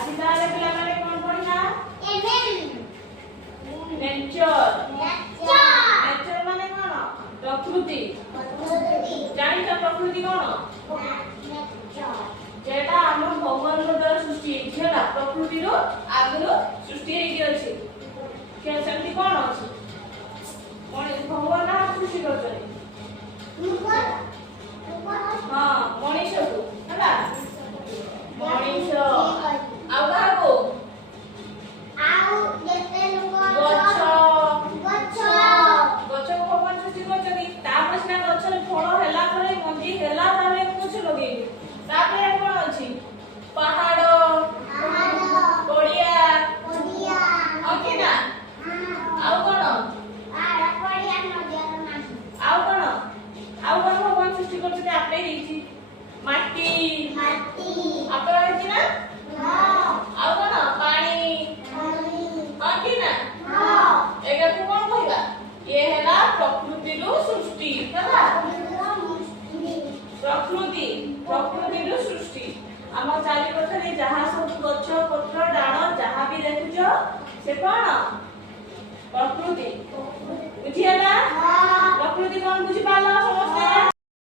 ଆଜି ତାହେଲେ ପିଲାମାନେ କଣ ପଢିବା? ନେଚର। ନେଚର ମାନେ କଣ? ପ୍ରକୃତି। ଜାଣିଛ ପ୍ରକୃତି କଣ? जेटा हम भगवान द्वारा सृष्टि हेला प्रकृति रो आगरो सृष्टि हेकी अछि के सेमति कोन अछि भगवान ना सृष्टि करछन हां मनीष को हला मनीष आ काको जेते लोक गछ भगवान सृष्टि करछन तापर सिना गछ फल हेला परे मंजी हेला तामे कुछ लगे तापर कोन अछि पहाड़ पड़िया ओके ना आउ कोन आउ कोन भगवान सृष्टि करछन आपने हेची माटी आपन हेची ना आउ कोन पानी ओके ना एगा को कोन कहबा ये हैला प्रकृति रो सृष्टि हला प्रकृति रो सृष्टि आम चारि पाखरे जहा सब गछ पत्र डाण जहा भी देखुछ से कोन प्रकृति बुझिया ना प्रकृति कोन बुझि पाला